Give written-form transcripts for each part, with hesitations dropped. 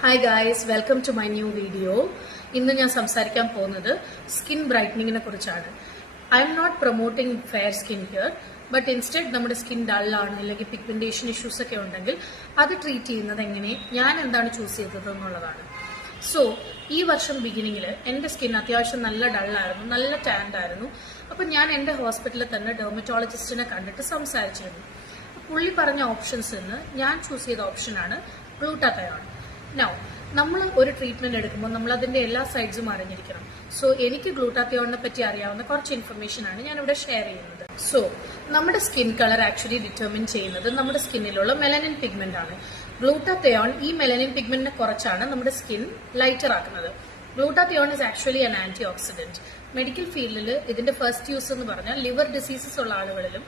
Hi guys, welcome to my new video. ഇന്ന് ഞാൻ സംസാരിക്കാൻ പോകുന്നത് സ്കിൻ ബ്രൈറ്റനിങ്ങിനെ കുറിച്ചാണ്. I am not promoting fair skin here, but instead നമ്മുടെ സ്കിൻ ഡള്ളാണ് അല്ലെങ്കിൽ പിഗ്മെന്റേഷൻ ഇഷ്യൂസ് ഒക്കെ ഉണ്ടെങ്കിൽ അത് ട്രീറ്റ് ചെയ്യുന്നത് എങ്ങനെ, ഞാൻ എന്താണ് ചൂസ് ചെയ്തത് എന്നുള്ളതാണ്. സോ ഈ വർഷം ബിഗിനിങ്ങിൽ എൻ്റെ സ്കിൻ അത്യാവശ്യം നല്ല ഡള്ളായിരുന്നു, നല്ല ടാൻഡ് ആയിരുന്നു. അപ്പം ഞാൻ എൻ്റെ ഹോസ്പിറ്റലിൽ തന്നെ ഡെർമറ്റോളജിസ്റ്റിനെ കണ്ടിട്ട് സംസാരിച്ചിരുന്നു. പുള്ളി പറഞ്ഞ ഓപ്ഷൻസ് നിന്ന് ഞാൻ ചൂസ് ചെയ്ത ഓപ്ഷനാണ് ഗ്ലൂട്ടാത്തയോൺ. നൗ നമ്മൾ ഒരു ട്രീറ്റ്മെന്റ് എടുക്കുമ്പോൾ നമ്മൾ അതിന്റെ എല്ലാ സൈഡ്സും അറിഞ്ഞിരിക്കണം. സോ എനിക്ക് ഗ്ലൂട്ടാത്തയോണിനെ പറ്റി അറിയാവുന്ന കുറച്ച് ഇൻഫർമേഷൻ ആണ് ഞാൻ ഇവിടെ ഷെയർ ചെയ്യുന്നത്. സോ നമ്മുടെ സ്കിൻ കളർ ആക്ച്വലി ഡിറ്റർമിൻ ചെയ്യുന്നത് നമ്മുടെ സ്കിന്നിലുള്ള മെലനിൻ പിഗ്മെന്റ് ആണ്. ഗ്ലൂട്ടാത്തയോൺ ഈ മെലനിൻ പിഗ്മെന്റിനെ കുറച്ചാണ് നമ്മുടെ സ്കിൻ ലൈറ്റർ ആക്കുന്നത്. Glutathione is actually an antioxidant. Medical ഫീൽഡിൽ ഇതിന്റെ ഫസ്റ്റ് യൂസ് എന്ന് പറഞ്ഞാൽ ലിവർ ഡിസീസസ് ഉള്ള ആളുകളിലും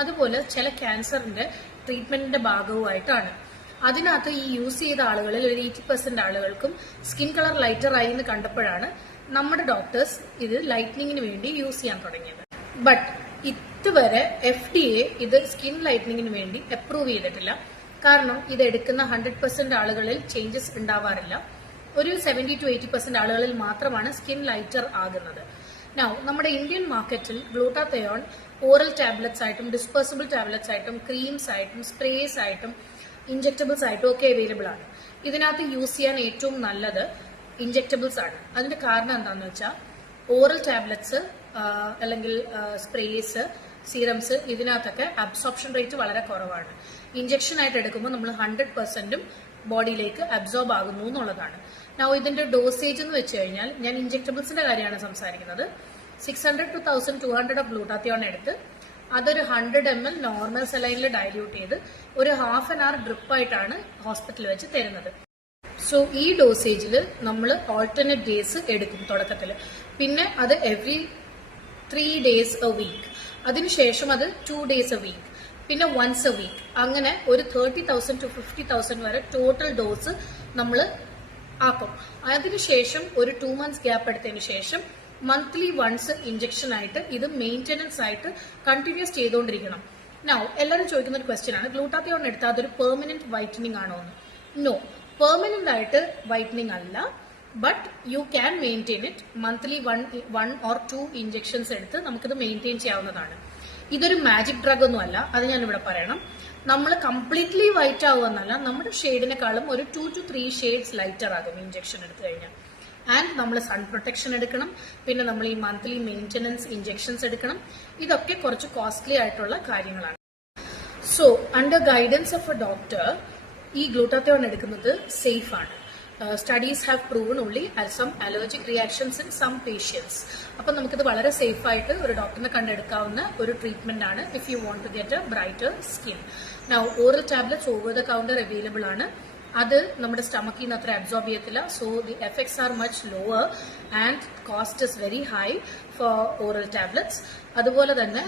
അതുപോലെ ചില ക്യാൻസറിന്റെ ട്രീറ്റ്മെന്റിന്റെ ഭാഗവുമായിട്ടാണ്. അതിനകത്ത് ഈ യൂസ് ചെയ്ത ആളുകളിൽ ഒരു 80% ആളുകൾക്കും സ്കിൻ കളർ ലൈറ്റർ ആയി എന്ന് കണ്ടപ്പോഴാണ് നമ്മുടെ ഡോക്ടേഴ്സ് ഇത് ലൈറ്റനിങ്ങിന് വേണ്ടി യൂസ് ചെയ്യാൻ തുടങ്ങിയത്. ബട്ട് ഇതുവരെ FDA ഇത് സ്കിൻ ലൈറ്റനിങ്ങിന് വേണ്ടി അപ്രൂവ് ചെയ്തിട്ടില്ല. കാരണം ഇത് എടുക്കുന്ന 100% ആളുകളിൽ ചേഞ്ചസ് ഉണ്ടാവാറില്ല. ഒരു 70 to 80% ആളുകളിൽ മാത്രമാണ് സ്കിൻ ലൈറ്റർ ആകുന്നത്. നൗ നമ്മുടെ ഇന്ത്യൻ മാർക്കറ്റിൽ ഗ്ലൂട്ടാത്തയോൺ ഓറൽ ടാബ്ലറ്റ്സ് ആയിട്ടും ഡിസ്പേഴ്സിബിൾ ടാബ്ലറ്റ്സ് ആയിട്ടും ക്രീംസ് ആയിട്ടും സ്പ്രേസ് ആയിട്ടും ഇഞ്ചക്ടബിൾസ് ആയിട്ടും ഒക്കെ അവൈലബിൾ ആണ്. ഇതിനകത്ത് യൂസ് ചെയ്യാൻ ഏറ്റവും നല്ലത് ഇഞ്ചക്ടബിൾസ് ആണ്. അതിന്റെ കാരണം എന്താണെന്ന് വെച്ചാൽ ഓറൽ ടാബ്ലറ്റ്സ് അല്ലെങ്കിൽ സ്പ്രേസ് സീറംസ് ഇതിനകത്തൊക്കെ അബ്സോർപ്ഷൻ റേറ്റ് വളരെ കുറവാണ്. ഇഞ്ചക്ഷൻ ആയിട്ട് എടുക്കുമ്പോൾ നമ്മൾ 100%ഉം ബോഡിയിലേക്ക് അബ്സോർബ് ആകുന്നു എന്നുള്ളതാണ്. നൗ ഇതിന്റെ ഡോസേജ് എന്ന് വെച്ച് കഴിഞ്ഞാൽ ഞാൻ ഇഞ്ചക്ടബിൾസിന്റെ കാര്യമാണ് സംസാരിക്കുന്നത്. 600 to 1200 ഓഫ് ഗ്ലൂട്ടാത്തയോൺ എടുത്ത് അതൊരു 100 ml നോർമൽ സെലൈനിൽ ഡൈല്യൂട്ട് ചെയ്ത് ഒരു ഹാഫ് ആൻ അവർ ഡ്രിപ്പായിട്ടാണ് ഹോസ്പിറ്റലിൽ വെച്ച് തരുന്നത്. സോ ഈ ഡോസേജിൽ നമ്മൾ ഓൾട്ടർനേറ്റ് ഡേയ്സ് എടുക്കും തുടക്കത്തിൽ. പിന്നെ അത് എവറി 3 days a week. അതിനുശേഷം അത് 2 days a week. പിന്നെ once a week. അങ്ങനെ ഒരു 30,000 to 50,000 വരെ ടോട്ടൽ ഡോസ് നമ്മൾ ആക്കും. അതിനുശേഷം ഒരു 2 months ഗ്യാപ്പ് എടുത്തതിന് ശേഷം മന്ത്ലി വൺസ് ഇഞ്ചക്ഷൻ ആയിട്ട് ഇത് മെയിൻ്റെനൻസ് ആയിട്ട് കണ്ടിന്യൂസ് ചെയ്തുകൊണ്ടിരിക്കണം. നൗ എല്ലാവരും ചോദിക്കുന്ന ഒരു ക്വസ്റ്റ്യൻ ആണ്, ഗ്ലൂട്ടാത്തയോൺ എടുത്താൽ അതൊരു പെർമനന്റ് വൈറ്റനിങ് ആണോ എന്ന്. നോ, പെർമനന്റ് ആയിട്ട് വൈറ്റനിങ് അല്ല. But you can maintain it. Monthly 1 or 2 injections എടുത്ത് നമുക്കിത് മെയിൻറ്റെയിൻ ചെയ്യാവുന്നതാണ്. ഇതൊരു മാജിക് ഡ്രഗ് ഒന്നും അല്ല, അത് ഞാൻ ഇവിടെ പറയണം. നമ്മൾ കംപ്ലീറ്റ്ലി വൈറ്റ് ആവുമെന്നല്ല, നമ്മുടെ ഷെയ്ഡിനെക്കാളും ഒരു 2 to 3 ഷെയ്ഡ്സ് ലൈറ്റർ ആകും ഇഞ്ചക്ഷൻ എടുത്തു കഴിഞ്ഞാൽ. ആൻഡ് നമ്മൾ സൺ പ്രൊട്ടക്ഷൻ എടുക്കണം. പിന്നെ നമ്മൾ ഈ മന്ത്ലി മെയിൻ്റെനൻസ് ഇഞ്ചക്ഷൻസ് എടുക്കണം. ഇതൊക്കെ കുറച്ച് കോസ്റ്റ്ലി ആയിട്ടുള്ള കാര്യങ്ങളാണ്. So under guidance of a doctor ഈ ഗ്ലൂട്ടാത്തയോൺ എടുക്കുന്നത് സേഫ് ആണ്. Studies have proven only some allergic reactions in some patients. അപ്പം നമുക്കിത് വളരെ സേഫ് ആയിട്ട് ഒരു ഡോക്ടറിനെ കണ്ടെടുക്കാവുന്ന ഒരു ട്രീറ്റ്മെന്റ് ആണ് if you want to get a brighter skin. Now oral tablets over the counter available ആണ്. അത് നമ്മുടെ സ്റ്റമക്കിൽ നിന്ന് അത്ര അബ്സോർബ് ചെയ്യത്തില്ല. So the effects are much lower and cost is very high for oral tablets. അതുപോലെ തന്നെ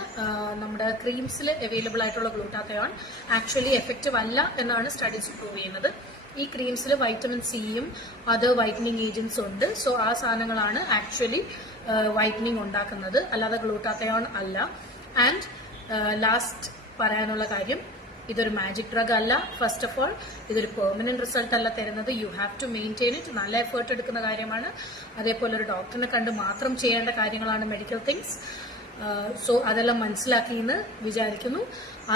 നമ്മുടെ ക്രീംസിൽ അവൈലബിൾ ആയിട്ടുള്ള ഗ്ലൂട്ടാത്തയോൺ ആക്ച്വലി എഫക്റ്റീവ് അല്ല എന്നാണ് സ്റ്റഡീസ് പ്രൂവ് ചെയ്യുന്നത്. ഈ ക്രീംസിൽ വൈറ്റമിൻ സിയും അതർ വൈറ്റനിങ് ഏജൻസും ഉണ്ട്. സോ ആ സാധനങ്ങളാണ് ആക്ച്വലി വൈറ്റനിങ് ഉണ്ടാക്കുന്നത്, അല്ലാതെ ഗ്ലൂട്ടാത്തയോൺ അല്ല. ആൻഡ് ലാസ്റ്റ് പറയാനുള്ള കാര്യം, ഇതൊരു മാജിക് ഡ്രഗ് അല്ല. ഫസ്റ്റ് ഓഫ് ഓൾ ഇതൊരു പെർമനന്റ് റിസൾട്ട് അല്ല തരുന്നത്. You have to maintain it. നല്ല എഫേർട്ട് എടുക്കുന്ന കാര്യമാണ്. അതേപോലെ ഒരു ഡോക്ടറിനെ കണ്ട് മാത്രം ചെയ്യേണ്ട കാര്യങ്ങളാണ് മെഡിക്കൽ തിങ്സ്. സോ അതെല്ലാം മനസ്സിലാക്കി എന്ന് വിചാരിക്കുന്നു.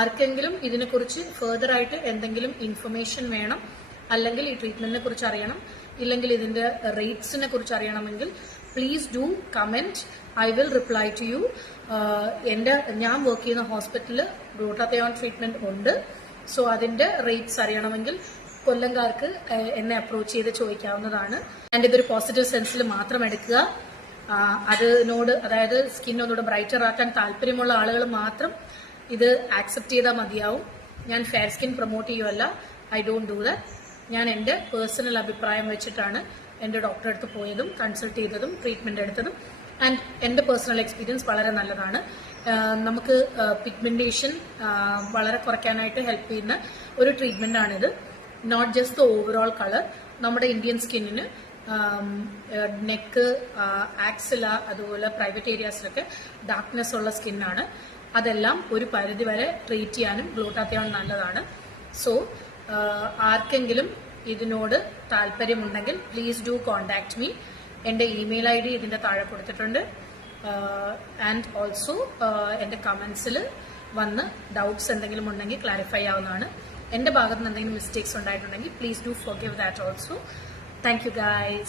ആർക്കെങ്കിലും ഇതിനെക്കുറിച്ച് ഫെർദർ ആയിട്ട് എന്തെങ്കിലും ഇൻഫർമേഷൻ വേണം, അല്ലെങ്കിൽ ഈ ട്രീറ്റ്മെന്റിനെ കുറിച്ച് അറിയണം, ഇല്ലെങ്കിൽ ഇതിന്റെ റേറ്റ്സിനെ കുറിച്ച് അറിയണമെങ്കിൽ please do comment. I will reply to you. ഞാൻ വർക്ക് ചെയ്യുന്ന ഹോസ്പിറ്റലിൽ ഗ്ലൂട്ടാത്തയോൺ ട്രീറ്റ്മെന്റ് ഉണ്ട്. സോ അതിന്റെ റേറ്റ്സ് അറിയണമെങ്കിൽ കൊല്ലംകാർക്ക് എന്നെ അപ്രോച്ച് ചെയ്ത് ചോദിക്കാവുന്നതാണ്. ആൻഡ് ഇതൊരു പോസിറ്റീവ് സെൻസിൽ മാത്രം എടുക്കുക. അതായത് സ്കിൻ ഒന്നുകൂടെ ബ്രൈറ്റർ ആക്കാൻ താല്പര്യമുള്ള ആളുകൾ മാത്രം ഇത് ആക്സെപ്റ്റ് ചെയ്താൽ മതിയാവും. ഞാൻ ഫെയർ സ്കിൻ പ്രൊമോട്ട് ചെയ്യുമല്ല. I don't do that. ഞാൻ എൻ്റെ പേഴ്സണൽ അഭിപ്രായം വെച്ചിട്ടാണ് എൻ്റെ ഡോക്ടറെ അടുത്ത് പോയതും കൺസൾട്ട് ചെയ്തതും ട്രീറ്റ്മെന്റ് എടുത്തതും. ആൻഡ് എൻ്റെ പേഴ്സണൽ എക്സ്പീരിയൻസ് വളരെ നല്ലതാണ്. നമുക്ക് പിഗ്മെന്റേഷൻ വളരെ കുറയ്ക്കാനായിട്ട് ഹെൽപ്പ് ചെയ്യുന്ന ഒരു ട്രീറ്റ്മെന്റ് ആണിത്. Not just the overall colour. നമ്മുടെ ഇന്ത്യൻ സ്കിന്നിന് നെക്ക്, ആക്സില, അതുപോലെ പ്രൈവറ്റ് ഏരിയാസിലൊക്കെ ഡാർക്ക്നെസ് ഉള്ള സ്കിന്നാണ്. അതെല്ലാം ഒരു പരിധിവരെ ട്രീറ്റ് ചെയ്യാനും ഗ്ലൂട്ടാത്തയോൺ നല്ലതാണ്. സോ ആർക്കെങ്കിലും ഇതിനോട് താല്പര്യമുണ്ടെങ്കിൽ പ്ലീസ് ഡു കോണ്ടാക്ട് മീ. എൻ്റെ ഇമെയിൽ ID ഇതിൻ്റെ താഴെ കൊടുത്തിട്ടുണ്ട്. ആൻഡ് ഓൾസോ എൻ്റെ കമൻസിൽ വന്ന് ഡൗട്ട്സ് എന്തെങ്കിലും ഉണ്ടെങ്കിൽ ക്ലാരിഫൈ ആവുന്നതാണ്. എൻ്റെ ഭാഗത്ത് നിന്ന് എന്തെങ്കിലും മിസ്റ്റേക്സ് ഉണ്ടായിട്ടുണ്ടെങ്കിൽ please do forgive that also. Thank you guys.